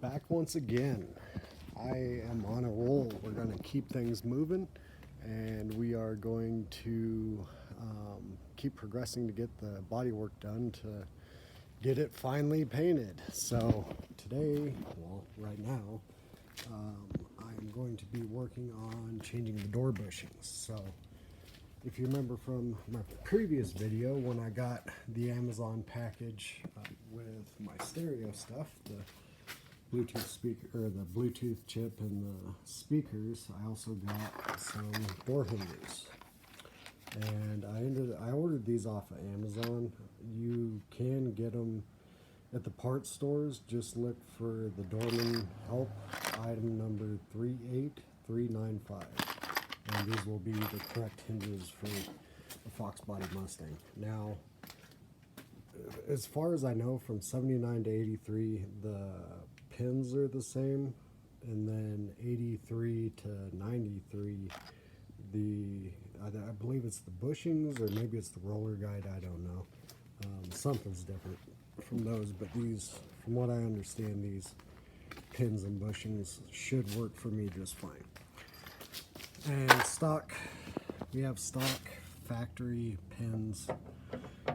Back once again. I am on a roll. We're going to keep things moving, and we are going to keep progressing to get the body work done to get it finally painted. So today, well, right now, I'm going to be working on changing the door bushings. So if you remember from my previous video when I got the Amazon package with my stereo stuff, the Bluetooth speaker or the Bluetooth chip and the speakers, I also got some door hinges. And I ordered these off of Amazon. You can get them at the parts stores. Just look for the Doorman Help item number 38395. And these will be the correct hinges for the Fox Body Mustang. Now, as far as I know, from 79 to 83, the pins are the same, and then 83 to 93, I believe it's the bushings, or maybe it's the roller guide, I don't know. Something's different from those, but these, from what I understand, these pins and bushings should work for me just fine. And we have stock factory pins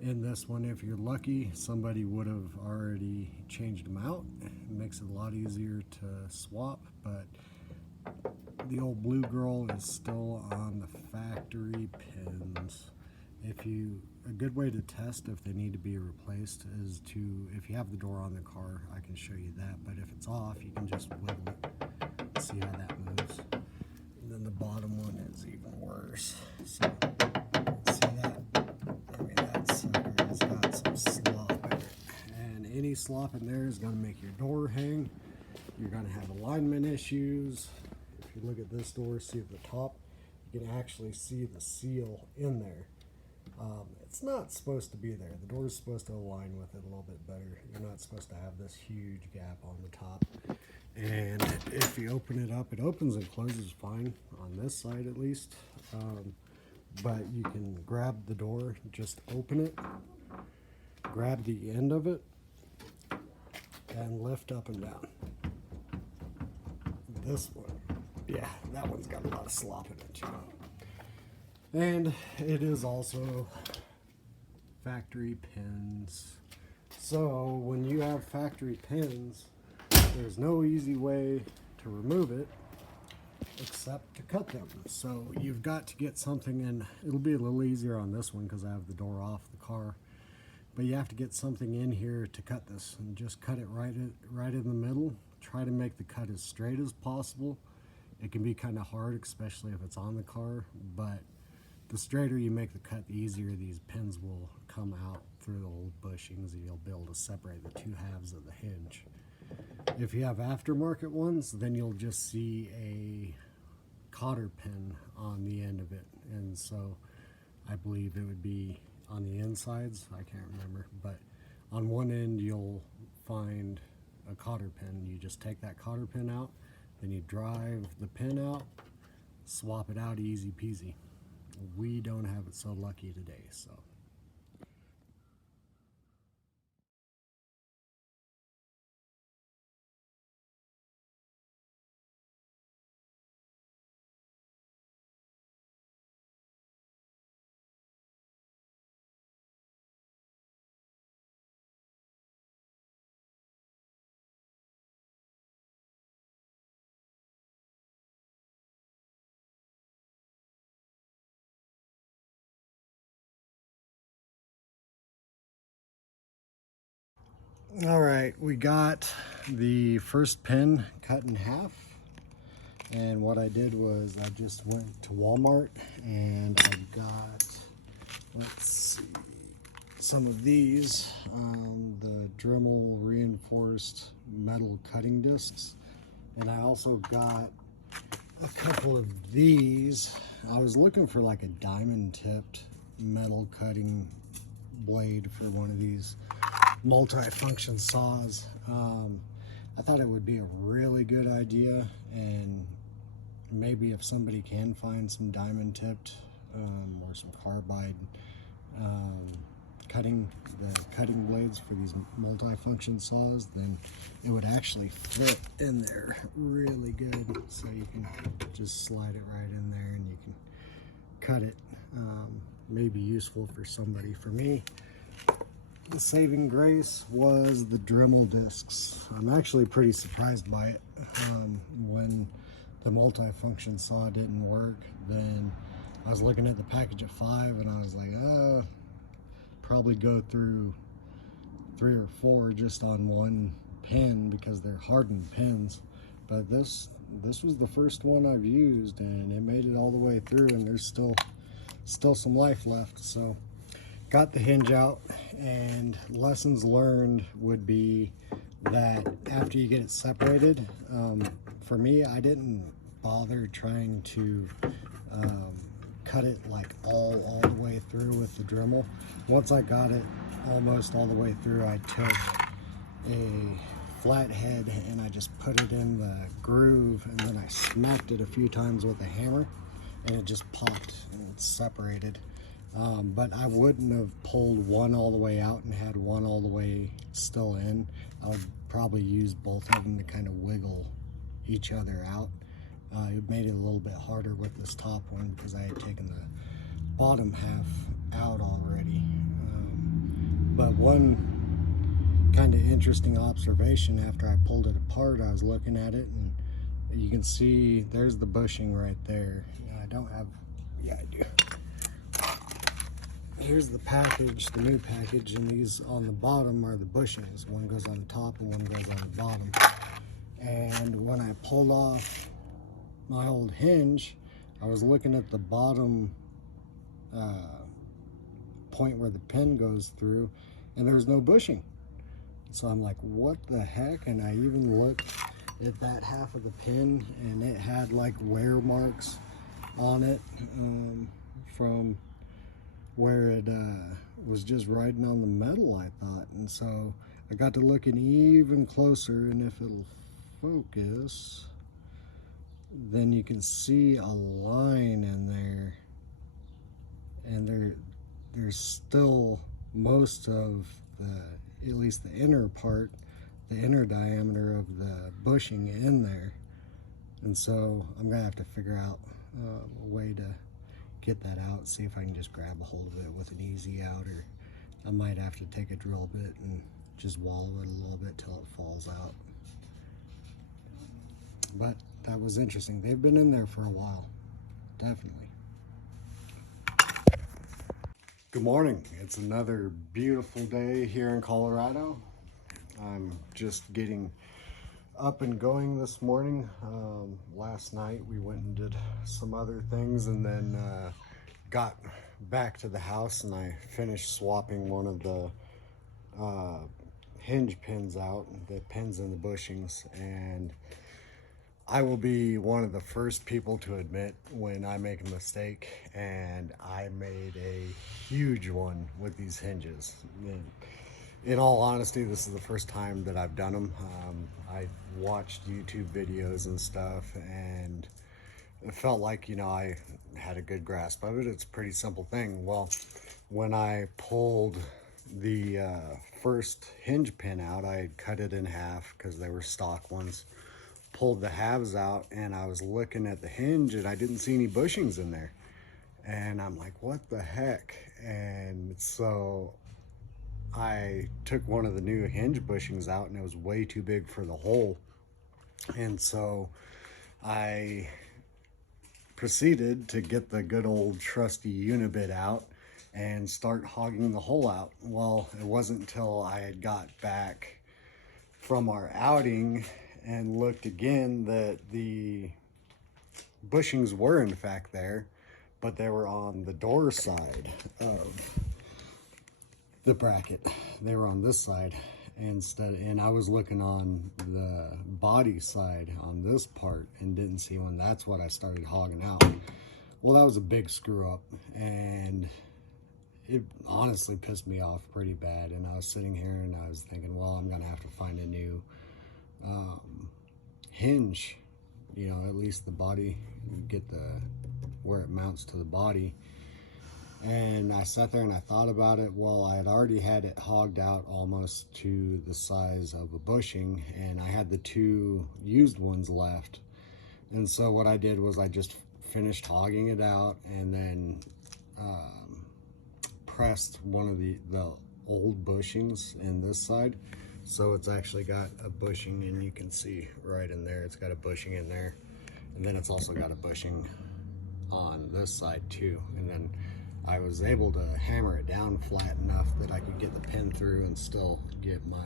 in this one. If you're lucky, somebody would have already changed them out. It makes it a lot easier to swap, but the old blue girl is still on the factory pins. A good way to test if they need to be replaced is if you have the door on the car, I can show you that, but if it's off, you can just wiggle it, see how that moves. And then the bottom one is even worse. So, see that? I mean, that sucker has got some slop in it. And any slop in there is going to make your door hang. You're going to have alignment issues. If you look at this door, see at the top, you can actually see the seal in there. It's not supposed to be there. The door is supposed to align with it a little bit better. You're not supposed to have this huge gap on the top. And if you open it up, it opens and closes fine on this side at least. But you can grab the door, just open it, grab the end of it, and lift up and down. This one, yeah, that one's got a lot of slop in it, you know. And it is also factory pins. So when you have factory pins, there's no easy way to remove it except to cut them. So you've got to get something in. It'll be a little easier on this one because I have the door off the car. But you have to get something in here to cut this, and just cut it right in the middle. Try to make the cut as straight as possible. It can be kind of hard, especially if it's on the car, but the straighter you make the cut, the easier these pins will come out through the old bushings, and you'll be able to separate the two halves of the hinge. If you have aftermarket ones, then you'll just see a cotter pin on the end of it, and so I believe it would be on the insides, I can't remember, but on one end you'll find a cotter pin. You just take that cotter pin out, then you drive the pin out, swap it out, easy peasy. We don't have it so lucky today, so. All right, we got the first pin cut in half, and what I did was I just went to Walmart and I got, let's see, some of these, the Dremel reinforced metal cutting discs, and I also got a couple of these. I was looking for like a diamond tipped metal cutting blade for one of these multi-function saws. I thought it would be a really good idea, and maybe if somebody can find some diamond tipped or some carbide the cutting blades for these multi-function saws, then it would actually fit in there really good. So you can just slide it right in there and you can cut it. May be useful for somebody. For me, the saving grace was the Dremel discs. I'm actually pretty surprised by it. When the multi-function saw didn't work, then I was looking at the package of 5 and I was like, probably go through 3 or 4 just on one pen because they're hardened pens. But this was the first one I've used and it made it all the way through, and there's still some life left. So got the hinge out, and lessons learned would be that after you get it separated, for me, I didn't bother trying to cut it like all the way through with the Dremel. Once I got it almost all the way through, I took a flathead and I just put it in the groove, and then I smacked it a few times with a hammer and it just popped and it's separated. But I wouldn't have pulled one all the way out and had one all the way still in. I would probably use both of them to kind of wiggle each other out. It made it a little bit harder with this top one because I had taken the bottom half out already. But one kind of interesting observation after I pulled it apart, I was looking at it and you can see there's the bushing right there. I don't have, yeah, I do. Here's the package, the new package, and these on the bottom are the bushings. One goes on the top and one goes on the bottom. And when I pulled off my old hinge, I was looking at the bottom point where the pin goes through, and there was no bushing. So I'm like, what the heck? And I even looked at that half of the pin, and it had like wear marks on it from where it was just riding on the metal, I thought. And so I got to looking even closer, and if it'll focus, then you can see a line in there, and there's still most of the, at least the inner part, the inner diameter of the bushing in there. And so I'm gonna have to figure out a way to get that out, see if I can just grab a hold of it with an easy out, or I might have to take a drill bit and just wallow it a little bit till it falls out. But that was interesting. They've been in there for a while, definitely. Good morning. It's another beautiful day here in Colorado. I'm just getting up and going this morning. Last night we went and did some other things, and then got back to the house and I finished swapping one of the hinge pins out, the pins in the bushings, and I will be one of the first people to admit when I make a mistake, and I made a huge one with these hinges. In all honesty, this is the first time that I've done them. I watched YouTube videos and stuff, and it felt like, you know, I had a good grasp of it. It's a pretty simple thing. Well, when I pulled the first hinge pin out, I had cut it in half because they were stock ones. Pulled the halves out, and I was looking at the hinge and I didn't see any bushings in there, and I'm like, what the heck? And so I took one of the new hinge bushings out, and it was way too big for the hole, and so I proceeded to get the good old trusty unibit out and start hogging the hole out. Well, it wasn't until I had got back from our outing and looked again that the bushings were in fact there, but they were on the door side of the bracket. They were on this side instead, and I was looking on the body side on this part and didn't see one. That's what I started hogging out. Well, that was a big screw up, and it honestly pissed me off pretty bad. And I was sitting here and I was thinking, well, I'm gonna have to find a new hinge, you know, at least the body, get the where it mounts to the body, And I sat there and I thought about it. Well, I had already had it hogged out almost to the size of a bushing, and I had the 2 used ones left. And so what I did was I just finished hogging it out, and then pressed one of the old bushings in this side. So it's actually got a bushing, and you can see right in there, it's got a bushing in there. And then it's also got a bushing on this side too. And then I was able to hammer it down flat enough that I could get the pin through and still get my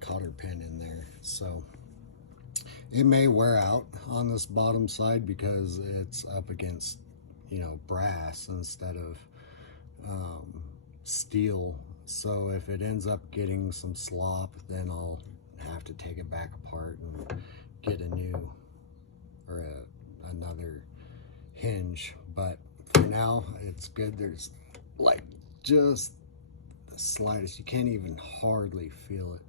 cotter pin in there. So it may wear out on this bottom side because it's up against, you know, brass instead of steel. So if it ends up getting some slop, then I'll have to take it back apart and get a new or another hinge. But for now, it's good. There's like just the slightest, you can't even hardly feel it,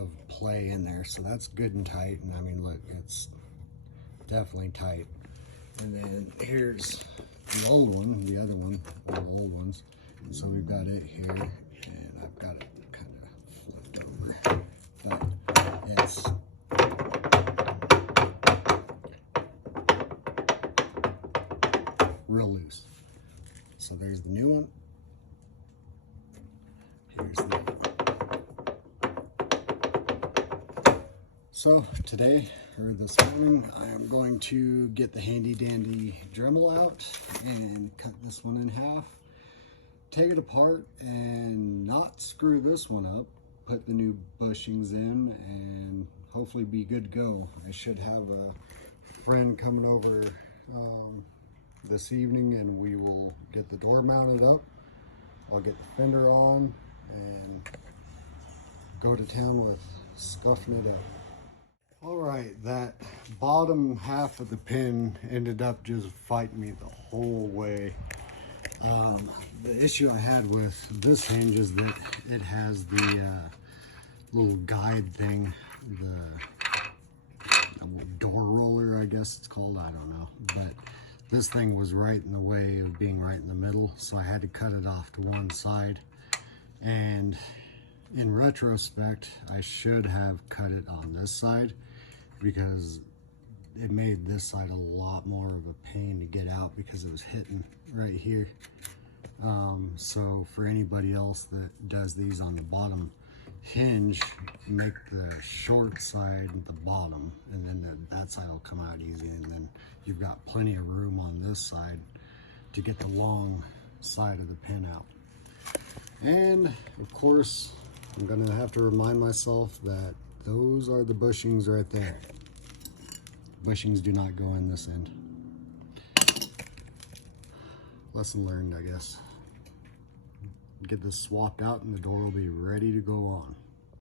of play in there. So that's good and tight. And I mean, look, it's definitely tight. And then here's the old one, the other one, the old ones. So we've got it here, and I've got it kind of flipped over, but it's real loose. So there's the new one. Here's the old one. So today, or this morning, I am going to get the handy dandy Dremel out and cut this one in half, take it apart and not screw this one up, put the new bushings in, and hopefully be good to go. I should have a friend coming over this evening, and we will get the door mounted up. I'll get the fender on and go to town with scuffing it up. All right, that bottom half of the pin ended up just fighting me the whole way. The issue I had with this hinge is that it has the little guide thing, the door roller, I guess it's called, I don't know. But this thing was right in the way of being right in the middle, so I had to cut it off to one side. And in retrospect, I should have cut it on this side, because it made this side a lot more of a pain to get out because it was hitting right here. So for anybody else that does these on the bottom hinge, make the short side the bottom, and then that side will come out easy, and then you've got plenty of room on this side to get the long side of the pin out. And of course, I'm gonna have to remind myself that those are the bushings right there. Bushings do not go in this end. Lesson learned, I guess. Get this swapped out and the door will be ready to go on.